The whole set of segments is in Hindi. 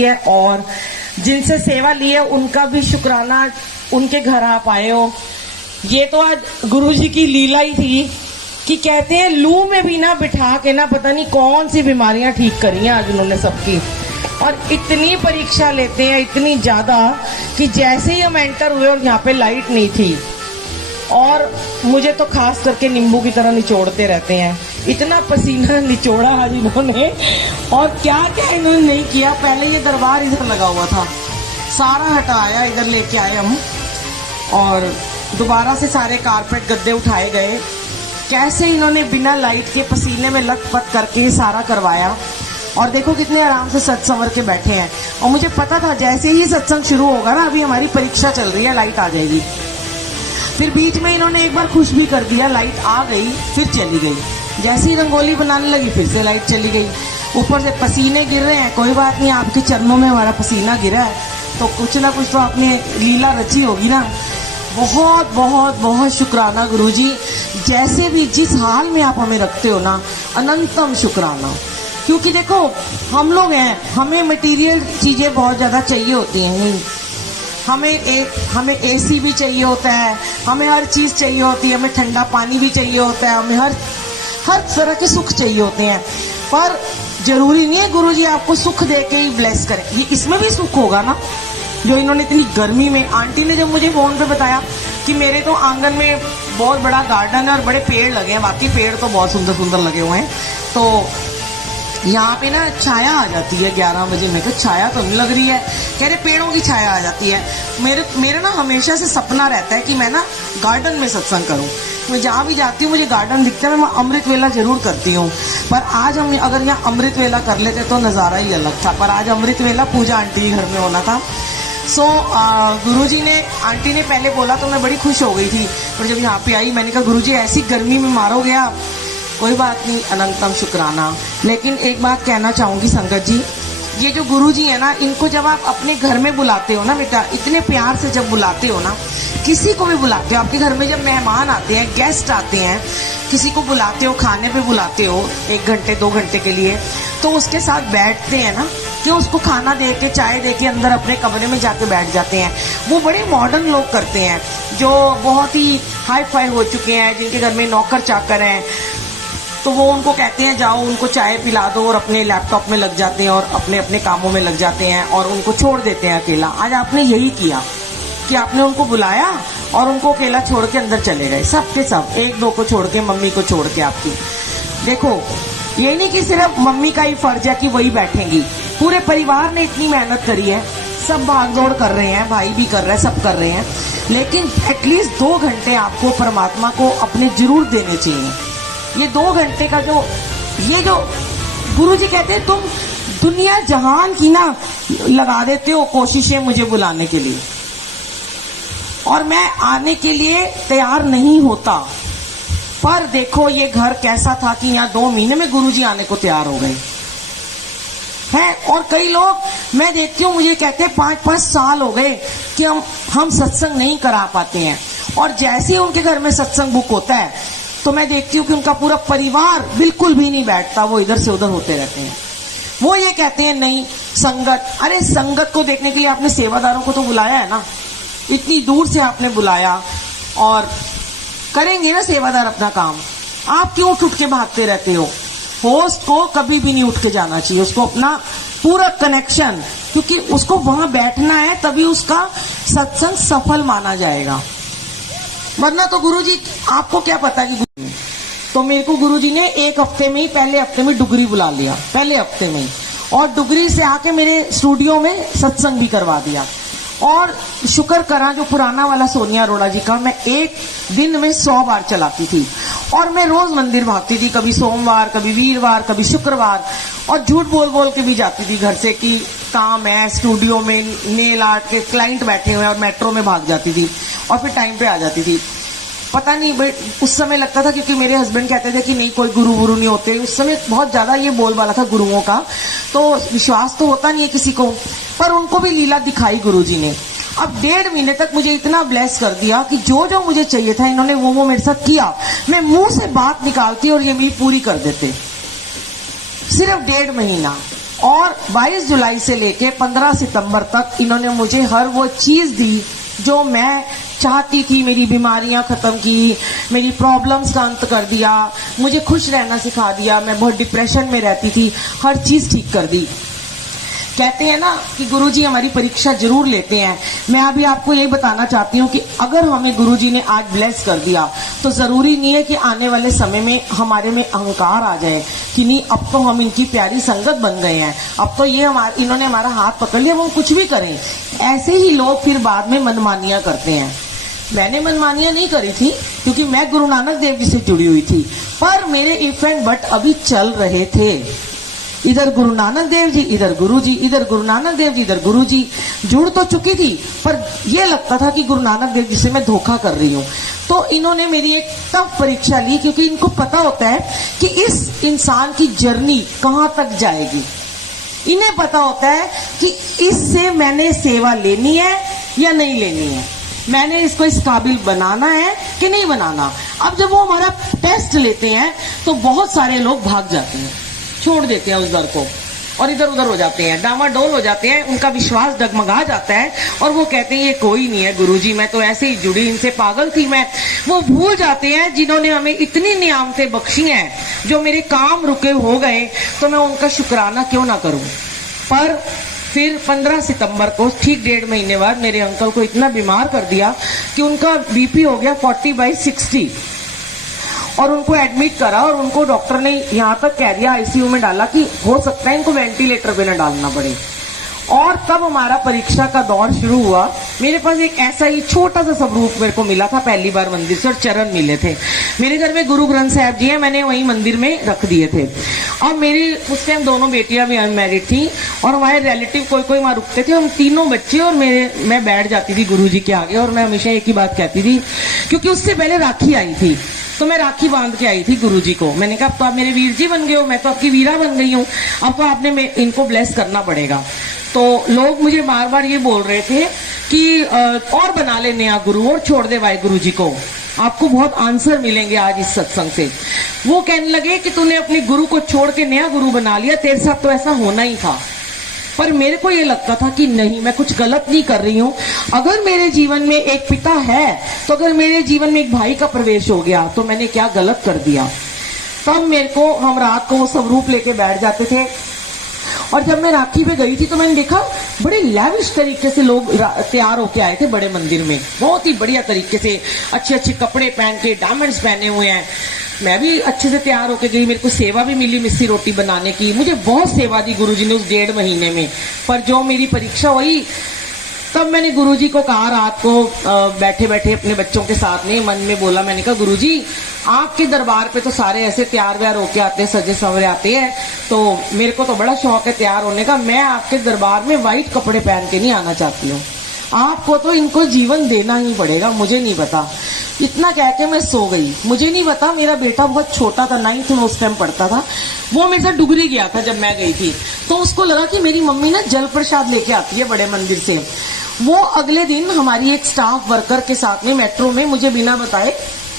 है और जिनसे सेवा ली है उनका भी शुक्राना, उनके घर आप आए हो। ये तो आज गुरुजी की लीला ही थी कि कहते हैं लू में भी ना बिठा के ना पता नहीं कौन सी बीमारियां ठीक करी हैं आज उन्होंने सबकी। और इतनी परीक्षा लेते हैं, इतनी ज्यादा कि जैसे ही हम एंटर हुए और यहाँ पे लाइट नहीं थी और मुझे तो खास करके नींबू की तरह निचोड़ते रहते हैं। इतना पसीना निचोड़ा आज इन्होंने और क्या क्या इन्होंने नहीं किया। पहले ये दरबार इधर लगा हुआ था, सारा हटाया, इधर लेके आए हम और दोबारा से सारे कारपेट गद्दे उठाए गए। कैसे इन्होंने बिना लाइट के पसीने में लथपथ करके ये सारा करवाया। और देखो कितने आराम से सज संवर के बैठे हैं। और मुझे पता था जैसे ही सत्संग शुरू होगा ना, अभी हमारी परीक्षा चल रही है, लाइट आ जाएगी। फिर बीच में इन्होंने एक बार खुश भी कर दिया, लाइट आ गई फिर चली गई। जैसे ही रंगोली बनाने लगी फिर से लाइट चली गई। ऊपर से पसीने गिर रहे हैं, कोई बात नहीं, आपके चरणों में हमारा पसीना गिरा है तो कुछ ना कुछ तो आपने लीला रची होगी ना। बहुत बहुत बहुत शुक्राना गुरुजी, जैसे भी जिस हाल में आप हमें रखते हो ना, अनंतम शुक्राना। क्योंकि देखो हम लोग हैं, हमें मटेरियल चीजें बहुत ज्यादा चाहिए होती हैं। हमें एसी भी चाहिए होता है, हमें हर चीज चाहिए होती है, हमें ठंडा पानी भी चाहिए होता है, हमें हर तरह के सुख चाहिए होते हैं। पर जरूरी नहीं है गुरुजी आपको सुख दे के ही ब्लेस करें। ये इसमें भी सुख होगा ना, जो इन्होंने इतनी गर्मी में, आंटी ने जब मुझे फोन पे बताया कि मेरे तो आंगन में बहुत बड़ा गार्डन है और बड़े पेड़ लगे हैं, बाकी पेड़ तो बहुत सुंदर सुंदर लगे हुए हैं, तो यहाँ पे ना छाया आ जाती है 11 बजे में। तो छाया तो नहीं लग रही है, कह रहे पेड़ों की छाया आ जाती है। मेरा ना हमेशा से सपना रहता है कि मैं ना गार्डन में सत्संग करूं। मैं जहाँ भी जाती हूँ मुझे गार्डन दिखता है, मैं अमृत वेला जरूर करती हूँ। पर आज हम अगर यहाँ अमृत वेला कर लेते तो नजारा ही अलग था। पर आज अमृत वेला पूजा आंटी के घर में होना था। सो गुरुजी ने, आंटी ने पहले बोला तो मैं बड़ी खुश हो गई थी, पर जब यहाँ पे आई मैंने कहा गुरुजी ऐसी गर्मी में मारोगे आप, कोई बात नहीं, अनंतम शुक्राना। लेकिन एक बात कहना चाहूंगी संगत जी, ये जो गुरुजी है ना, इनको जब आप अपने घर में बुलाते हो ना बेटा, इतने प्यार से जब बुलाते हो ना, किसी को भी बुलाते हो, आपके घर में जब मेहमान आते हैं, गेस्ट आते हैं, किसी को बुलाते हो, खाने पे बुलाते हो 1 घंटे 2 घंटे के लिए, तो उसके साथ बैठते हैं ना, कि उसको खाना दे के, चाय दे के अंदर अपने कमरे में जाके बैठ जाते हैं। वो बड़े मॉडर्न लोग करते हैं जो बहुत ही हाई फाई हो चुके हैं, जिनके घर में नौकर चाकर हैं, तो वो उनको कहते हैं जाओ उनको चाय पिला दो और अपने लैपटॉप में लग जाते हैं और अपने अपने कामों में लग जाते हैं और उनको छोड़ देते हैं अकेला। आज आपने यही किया कि आपने उनको बुलाया और उनको अकेला छोड़ के अंदर चले गए, सब के सब, 1-2 को छोड़ के, मम्मी को छोड़ के। आपकी देखो ये नहीं कि सिर्फ मम्मी का ही फर्ज है कि वही बैठेंगी, पूरे परिवार ने इतनी मेहनत करी है, सब भागदौड़ कर रहे हैं, भाई भी कर रहे हैं, सब कर रहे हैं, लेकिन एटलीस्ट 2 घंटे आपको परमात्मा को अपने जरूर देने चाहिए। ये 2 घंटे का ये जो गुरुजी कहते हैं, तुम दुनिया जहान की ना लगा देते हो कोशिशें मुझे बुलाने के लिए, और मैं आने के लिए तैयार नहीं होता। पर देखो ये घर कैसा था कि यहाँ 2 महीने में गुरुजी आने को तैयार हो गए हैं। और कई लोग मैं देखती हूँ, मुझे कहते हैं 5-5 साल हो गए कि हम सत्संग नहीं करा पाते हैं, और जैसे ही उनके घर में सत्संग बुक होता है तो मैं देखती हूँ कि उनका पूरा परिवार बिल्कुल भी नहीं बैठता, वो इधर से उधर होते रहते हैं। वो ये कहते हैं नहीं संगत, अरे संगत को देखने के लिए आपने सेवादारों को तो बुलाया है ना, इतनी दूर से आपने बुलाया, और करेंगे ना सेवादार अपना काम, आप क्यों उठ के भागते रहते हो। होस्ट को कभी भी नहीं उठ के जाना चाहिए, उसको अपना पूरा कनेक्शन, क्योंकि उसको वहां बैठना है, तभी उसका सत्संग सफल माना जाएगा। वरना तो गुरुजी आपको क्या पता कि तो मेरे को गुरुजी ने 1 हफ्ते में ही, पहले हफ्ते में डुगरी बुला लिया, पहले हफ्ते में ही, और डुगरी से आके मेरे स्टूडियो में सत्संग भी करवा दिया। और शुक्र करा जो पुराना वाला सोनिया अरोड़ा जी का, मैं एक दिन में 100 बार चलाती थी, और मैं रोज मंदिर भागती थी, कभी सोमवार, कभी वीरवार, कभी शुक्रवार, और झूठ बोल बोल के भी जाती थी घर से कि काम है, स्टूडियो में नेल आर्ट के क्लाइंट बैठे हुए हैं, और मेट्रो में भाग जाती थी और फिर टाइम पे आ जाती थी। पता नहीं भाई उस समय लगता था, क्योंकि मेरे हस्बैंड कहते थे कि नहीं कोई गुरु नहीं होते, उस समय बहुत ज्यादा ये बोलबाला था गुरुओं का, तो विश्वास तो होता नहीं है किसी को, पर उनको भी लीला दिखाई गुरुजी ने। अब 1.5 महीने तक मुझे इतना ब्लेस कर दिया कि जो जो मुझे चाहिए था इन्होंने वो मेरे साथ किया। मैं मुंह से बात निकालती और ये मेरी पूरी कर देते। सिर्फ 1.5 महीना, और 22 जुलाई से लेके 15 सितंबर तक इन्होंने मुझे हर वो चीज दी जो मैं चाहती थी। मेरी बीमारियां खत्म की, मेरी प्रॉब्लम्स का अंत कर दिया, मुझे खुश रहना सिखा दिया। मैं बहुत डिप्रेशन में रहती थी, हर चीज ठीक कर दी। कहते हैं ना कि गुरुजी हमारी परीक्षा जरूर लेते हैं। मैं अभी आपको यही बताना चाहती हूँ कि अगर हमें गुरुजी ने आज ब्लेस कर दिया तो जरूरी नहीं है कि आने वाले समय में हमारे में अहंकार आ जाए कि नहीं अब तो हम इनकी प्यारी संगत बन गए हैं, अब तो ये इन्होंने हमारा हाथ पकड़ लिया, वो कुछ भी करें। ऐसे ही लोग फिर बाद में मनमानियां करते हैं। मैंने मनमानियां नहीं करी थी क्योंकि मैं गुरु नानक देव जी से जुड़ी हुई थी, पर मेरे इफ एंड बट अभी चल रहे थे। इधर गुरु नानक देव जी, इधर गुरु जी, इधर गुरु नानक देव जी, इधर गुरु जी। जुड़ तो चुकी थी पर यह लगता था कि गुरु नानक देव जी से मैं धोखा कर रही हूँ। तो इन्होंने मेरी एक टफ परीक्षा ली क्योंकि इनको पता होता है कि इस इंसान की जर्नी कहाँ तक जाएगी। इन्हें पता होता है कि इससे मैंने सेवा लेनी है या नहीं लेनी है, मैंने इसको इस काबिल बनाना है कि नहीं बनाना। अब जब वो हमारा टेस्ट लेते हैं तो बहुत सारे लोग भाग जाते हैं, छोड़ देते हैं उस दर को और इधर उधर हो जाते हैं, डामाडोल हो जाते हैं, उनका विश्वास डगमगा जाता है और वो कहते हैं ये कोई नहीं है गुरुजी, मैं तो ऐसे ही जुड़ी, इनसे पागल थी मैं। वो भूल जाते हैं जिन्होंने हमें इतनी नियामतें बख्शी हैं, जो मेरे काम रुके हो गए तो मैं उनका शुक्राना क्यों ना करूं। पर फिर 15 सितंबर को ठीक 1.5 महीने बाद मेरे अंकल को इतना बीमार कर दिया कि उनका बीपी हो गया 40/60 और उनको एडमिट करा और उनको डॉक्टर ने यहाँ तक कह दिया, आईसीयू में डाला कि हो सकता है इनको वेंटिलेटर पे न डालना पड़े। और तब हमारा परीक्षा का दौर शुरू हुआ। मेरे पास एक ऐसा ही छोटा सा स्वरूप मेरे को मिला था पहली बार मंदिर से और चरण मिले थे। मेरे घर में गुरु ग्रंथ साहब जी है, मैंने वहीं मंदिर में रख दिए थे। और मेरी उस टाइम दोनों बेटियां भी अनमैरिड थी और हमारे रिलेटिव कोई कोई वहां रुकते थे। हम तीनों बच्चे और मैं बैठ जाती थी गुरु जी के आगे और मैं हमेशा एक ही बात कहती थी, क्योंकि उससे पहले राखी आई थी तो मैं राखी बांध के आई थी गुरुजी को। मैंने कहा अब तो आप मेरे वीर जी बन गए हो, मैं तो आपकी वीरा बन गई हूँ, अब तो आपने इनको ब्लेस करना पड़ेगा। तो लोग मुझे बार बार ये बोल रहे थे कि और बना ले नया गुरु और छोड़ दे भाई गुरु जी को, आपको बहुत आंसर मिलेंगे आज इस सत्संग से। वो कहने लगे कि तूने अपने गुरु को छोड़ के नया गुरु बना लिया, तेरे साथ तो ऐसा होना ही था। पर मेरे को ये लगता था कि नहीं, मैं कुछ गलत नहीं कर रही हूँ। अगर मेरे जीवन में एक पिता है तो अगर मेरे जीवन में एक भाई का प्रवेश हो गया तो मैंने क्या गलत कर दिया। तब मेरे को, हम रात को वो स्वरूप लेके बैठ जाते थे और जब मैं राखी पे गई थी तो मैंने देखा बड़े लैविश तरीके से लोग तैयार होके आए थे बड़े मंदिर में, बहुत ही बढ़िया तरीके से, अच्छे अच्छे कपड़े पहन के, डायमंड्स पहने हुए हैं। मैं भी अच्छे से तैयार होके गई, मेरे को सेवा भी मिली मिस्सी रोटी बनाने की, मुझे बहुत सेवा दी गुरुजी ने उस 1.5 महीने में। पर जो मेरी परीक्षा हुई तब मैंने गुरुजी को कहा, रात को बैठे बैठे अपने बच्चों के साथ में मन में बोला, मैंने कहा गुरुजी आपके दरबार पे तो सारे ऐसे तैयार व्यार होके आते हैं, सजे सवरे आते हैं, तो मेरे को तो बड़ा शौक है तैयार होने का, मैं आपके दरबार में व्हाइट कपड़े पहन के नहीं आना चाहती हूँ, आपको तो इनको जीवन देना ही पड़ेगा, मुझे नहीं पता। इतना कह के मैं सो गई। मुझे नहीं पता, मेरा बेटा बहुत छोटा था, 9th में उस टाइम पढ़ता था, वो मेरे साथ डुगरी गया था जब मैं गई थी। तो उसको लगा कि मेरी मम्मी ना जल प्रसाद लेके आती है बड़े मंदिर से। वो अगले दिन हमारी एक स्टाफ वर्कर के साथ में मेट्रो में मुझे बिना बताए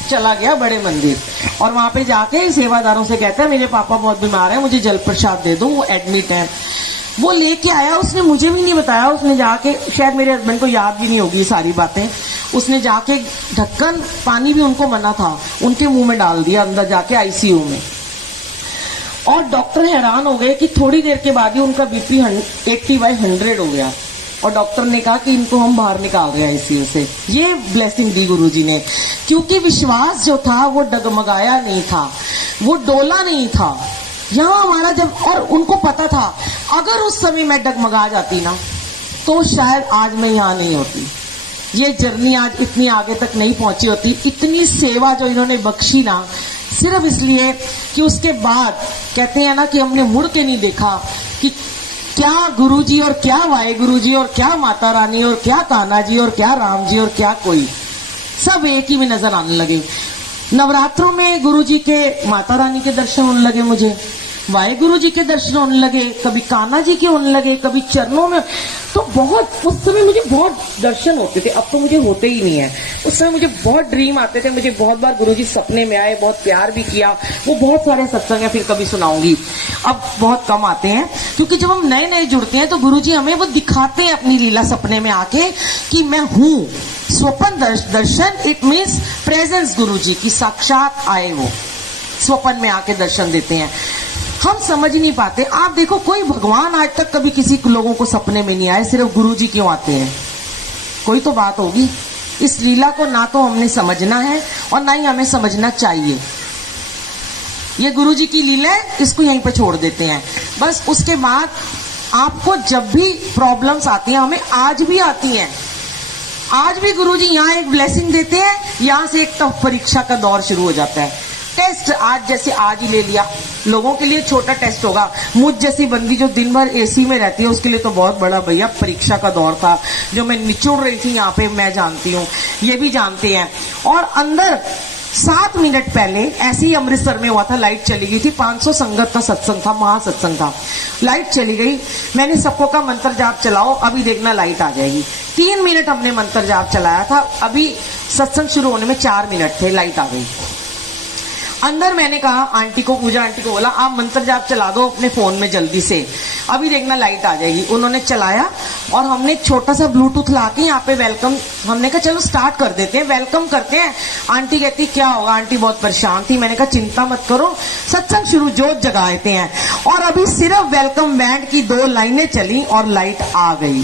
चला गया बड़े मंदिर और वहां पे जाके सेवादारों से कहता है मेरे पापा बहुत बीमार है, मुझे जल प्रसाद दे दो, वो एडमिट है। वो लेके आया, उसने मुझे भी नहीं बताया, उसने जाके, शायद मेरे हस्बैंड को याद भी नहीं होगी ये सारी बातें, उसने जाके ढक्कन, पानी भी उनको मना था, उनके मुंह में डाल दिया अंदर जाके आईसीयू में। और डॉक्टर हैरान हो गए कि थोड़ी देर के बाद ही उनका बीपी 80/100 हो गया और डॉक्टर ने कहा कि इनको हम बाहर निकाल रहे हैं आईसीयू से। ये ब्लेसिंग दी गुरुजी ने, क्योंकि विश्वास जो था वो डगमगाया नहीं था, वो डोला नहीं था। यहाँ हमारा जब, और उनको पता था अगर उस समय मैं डगमगा जाती ना तो शायद आज मैं यहाँ नहीं होती, ये जर्नी आज इतनी आगे तक नहीं पहुंची होती। इतनी सेवा जो इन्होंने बख्शी ना, सिर्फ इसलिए कि उसके बाद कहते हैं ना कि हमने मुड़ के नहीं देखा कि क्या गुरुजी और क्या वाहेगुरु जी और क्या माता रानी और क्या कान्हा जी और क्या राम जी और क्या कोई, सब एक ही में नजर आने लगे। नवरात्रों में गुरुजी के, माता रानी के दर्शन होने लगे मुझे, वाहेगुरु जी के दर्शन होने लगे, कभी कान्हा जी के होने लगे, कभी चरणों में। तो बहुत उस समय मुझे बहुत दर्शन होते थे, अब तो मुझे होते ही नहीं है। उस समय मुझे बहुत ड्रीम आते थे, मुझे बहुत बार गुरु जी सपने में आए, बहुत प्यार भी किया। वो बहुत सारे सत्संग है, फिर कभी सुनाऊंगी। अब बहुत कम आते हैं, क्योंकि जब हम नए नए जुड़ते हैं तो गुरु जी हमें वो दिखाते हैं अपनी लीला सपने में आके कि मैं हूँ। स्वप्न दर्शन इट मीन्स प्रेजेंस गुरु जी की, साक्षात आए वो स्वप्न में आके दर्शन देते हैं। हम समझ नहीं पाते। आप देखो, कोई भगवान आज तक कभी किसी लोगों को सपने में नहीं आए, सिर्फ गुरुजी क्यों आते हैं? कोई तो बात होगी। इस लीला को ना तो हमने समझना है और ना ही हमें समझना चाहिए। ये गुरुजी की लीला है, इसको यहीं पे छोड़ देते हैं बस। उसके बाद आपको जब भी प्रॉब्लम्स आती हैं, हमें आज भी आती हैं, आज भी गुरुजी यहाँ एक ब्लेसिंग देते हैं, यहाँ से एक टफ परीक्षा का दौर शुरू हो जाता है। टेस्ट आज जैसे आज ही ले लिया, लोगों के लिए छोटा टेस्ट होगा, मुझ जैसी बंदी जो दिन भर एसी में रहती है उसके लिए तो बहुत बड़ा भैया परीक्षा का दौर था। जो मैं निचोड़ रही थी यहाँ पे, मैं जानती हूँ, ये भी जानते हैं। और अंदर 7 मिनट पहले ऐसे ही अमृतसर में हुआ था, लाइट चली गई थी, 500 संगत का सत्संग था, महासत्संग था। लाइट चली गई, मैंने सबको कहा मंत्र जाप चलाओ, अभी देखना लाइट आ जाएगी। 3 मिनट हमने मंत्र जाप चलाया था, अभी सत्संग शुरू होने में 4 मिनट थे, लाइट आ गई। अंदर मैंने कहा आंटी को, पूजा आंटी को बोला आप मंत्र जाप चला दो अपने फोन में जल्दी से, अभी देखना लाइट आ जाएगी। उन्होंने चलाया और हमने एक छोटा सा ब्लूटूथ ला के यहाँ पे वेलकम, हमने कहा चलो स्टार्ट कर देते हैं, वेलकम करते हैं। आंटी कहती क्या होगा, आंटी बहुत परेशान थी। मैंने कहा चिंता मत करो, सत्संग शुरू, जोत जगाते हैं। और अभी सिर्फ वेलकम बैंड की 2 लाइनें चली और लाइट आ गई।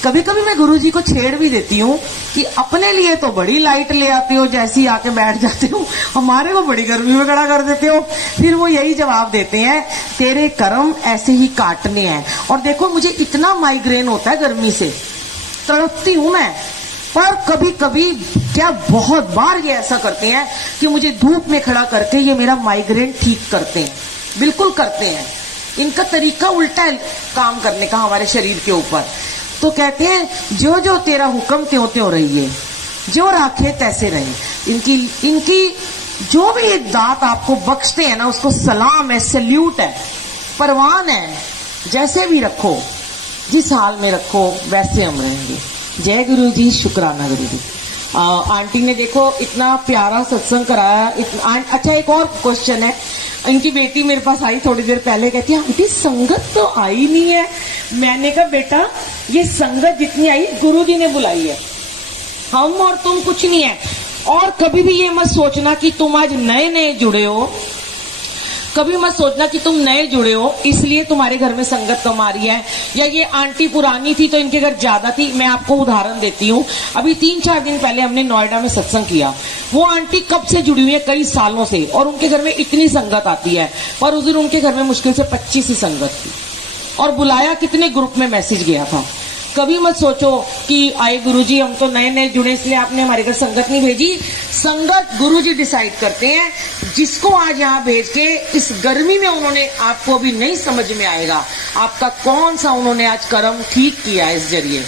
कभी कभी मैं गुरुजी को छेड़ भी देती हूँ कि अपने लिए तो बड़ी लाइट ले आते हो, जैसी आके बैठ जाते हो, हमारे को बड़ी गर्मी में खड़ा कर देते हो। फिर वो यही जवाब देते हैं, तेरे कर्म ऐसे ही काटने हैं। और देखो मुझे इतना माइग्रेन होता है गर्मी से, तड़पती हूं मैं, पर कभी कभी क्या बहुत बार ये ऐसा करते हैं कि मुझे धूप में खड़ा करके ये मेरा माइग्रेन ठीक करते हैं, बिल्कुल करते हैं। इनका तरीका उल्टा है काम करने का हमारे शरीर के ऊपर। तो कहते हैं जो जो तेरा हुक्म त्यों त्यों रहिए, जो राखे तैसे रहे। इनकी जो भी एक दात आपको बख्शते हैं ना, उसको सलाम है, सल्यूट है, परवान है। जैसे भी रखो, जिस हाल में रखो वैसे हम रहेंगे। जय गुरु जी, शुक्राना गुरु जी। आंटी ने देखो इतना प्यारा सत्संग कराया। अच्छा एक और क्वेश्चन है, इनकी बेटी मेरे पास आई थोड़ी देर पहले, कहती है आंटी संगत तो आई नहीं है। मैंने कहा बेटा ये संगत जितनी आई गुरुजी ने बुलाई है, हम और तुम कुछ नहीं है। और कभी भी ये मत सोचना कि तुम आज नए नए जुड़े हो, कभी मत सोचना कि तुम नए जुड़े हो इसलिए तुम्हारे घर में संगत कम आ रही है, या ये आंटी पुरानी थी तो इनके घर ज्यादा थी। मैं आपको उदाहरण देती हूँ, अभी 3-4 दिन पहले हमने नोएडा में सत्संग किया। वो आंटी कब से जुड़ी हुई है, कई सालों से, और उनके घर में इतनी संगत आती है, पर उस दिन उनके घर में मुश्किल से 25 ही संगत थी। और बुलाया कितने ग्रुप में मैसेज गया था। कभी मत सोचो कि आए गुरुजी हम तो नए नए जुड़े इसलिए आपने हमारे घर संगत नहीं भेजी। संगत गुरुजी डिसाइड करते हैं, जिसको आज यहाँ भेज के इस गर्मी में उन्होंने, आपको अभी नहीं समझ में आएगा आपका कौन सा उन्होंने आज कर्म ठीक किया है। इस जरिए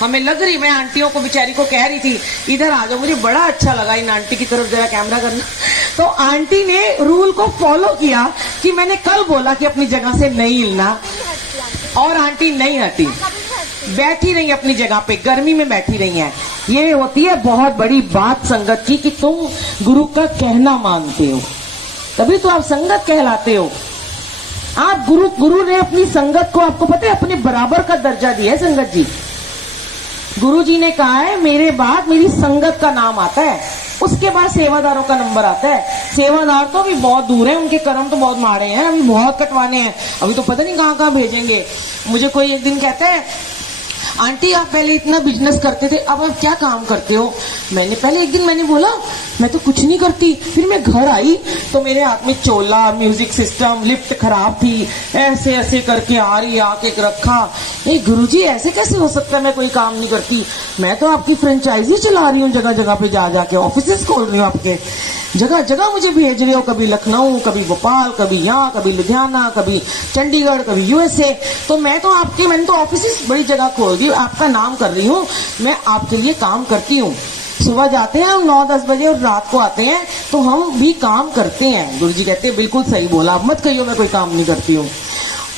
हमें लग रही, मैं आंटियों को बेचारी को कह रही थी इधर आ जाओ, मुझे बड़ा अच्छा लगा इन आंटी की तरफ जरा कैमरा करना। तो आंटी ने रूल को फॉलो किया कि मैंने कल बोला कि अपनी जगह से नहीं हिलना, और आंटी नहीं हटी, बैठी रही अपनी जगह पे, गर्मी में बैठी रही हैं। ये होती है बहुत बड़ी बात संगत की कि तुम गुरु का कहना मानते हो, तभी तो आप संगत कहलाते हो। आप गुरु ने अपनी संगत को, आपको पता है, अपने बराबर का दर्जा दिया है संगत जी। गुरु जी ने कहा है मेरे बाद मेरी संगत का नाम आता है, उसके बाद सेवादारों का नंबर आता है। सेवादार तो अभी बहुत दूर है, उनके कर्म तो बहुत माड़े हैं, अभी बहुत कटवाने हैं, अभी तो पता नहीं कहाँ कहाँ भेजेंगे। मुझे कोई एक दिन कहता है आंटी आप पहले इतना बिजनेस करते थे, अब आप क्या काम करते हो? मैंने पहले एक दिन मैंने बोला मैं तो कुछ नहीं करती। फिर मैं घर आई तो मेरे हाथ में चोला, म्यूजिक सिस्टम, लिफ्ट खराब थी, ऐसे ऐसे करके आ रही, आके रखा। नहीं गुरुजी ऐसे कैसे हो सकता है, मैं कोई काम नहीं करती, मैं तो आपकी फ्रेंचाइजी चला रही हूँ, जगह जगह पे जा जाके ऑफिसेस खोल रही हूँ, आपके जगह जगह मुझे भेज रहे हो, कभी लखनऊ, कभी भोपाल, कभी यहाँ, कभी लुधियाना, कभी चंडीगढ़, कभी यूएसए। तो मैं तो मैंने तो ऑफिस बड़ी जगह खोल दी, आपका नाम कर रही हूँ, मैं आपके लिए काम करती हूँ। सुबह जाते हैं हम 9-10 बजे और रात को आते हैं, तो हम भी काम करते हैं। गुरुजी कहते हैं बिल्कुल सही बोला, आप मत कहियो मैं कोई काम नहीं करती हूँ।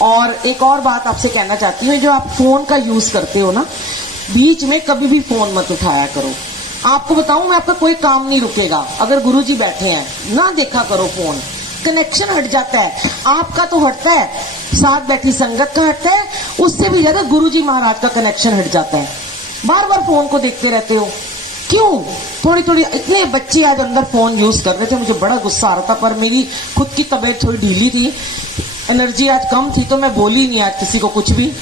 और एक और बात आपसे कहना चाहती हूँ, जो आप फोन का यूज करते हो ना, बीच में कभी भी फोन मत उठाया करो। आपको बताऊं मैं, आपका कोई काम नहीं रुकेगा अगर गुरुजी बैठे हैं, ना देखा करो फोन, कनेक्शन हट जाता है। आपका तो हटता है, साथ बैठी संगत का हटता है, उससे भी ज्यादा गुरुजी महाराज का कनेक्शन हट जाता है। बार बार फोन को देखते रहते हो क्यों? थोड़ी थोड़ी, इतने बच्चे आज अंदर फोन यूज कर रहे थे, मुझे बड़ा गुस्सा आ रहा था, पर मेरी खुद की तबीयत थोड़ी ढीली थी, एनर्जी आज कम थी, तो मैं बोली नहीं आज किसी को कुछ भी।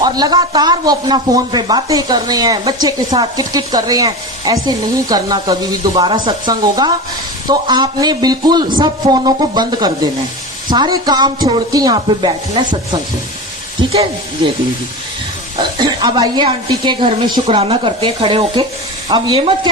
और लगातार वो अपना फोन पे बातें कर रहे हैं, बच्चे के साथ किटकिट कर रहे हैं। ऐसे नहीं करना कभी भी। दोबारा सत्संग होगा तो आपने बिल्कुल सब फोनों को बंद कर देना है, सारे काम छोड़ के यहाँ पे बैठना है सत्संग से, ठीक है? जय गुरु जी। अब आइए आंटी के घर में शुक्राना करते हैं खड़े होके। अब ये मत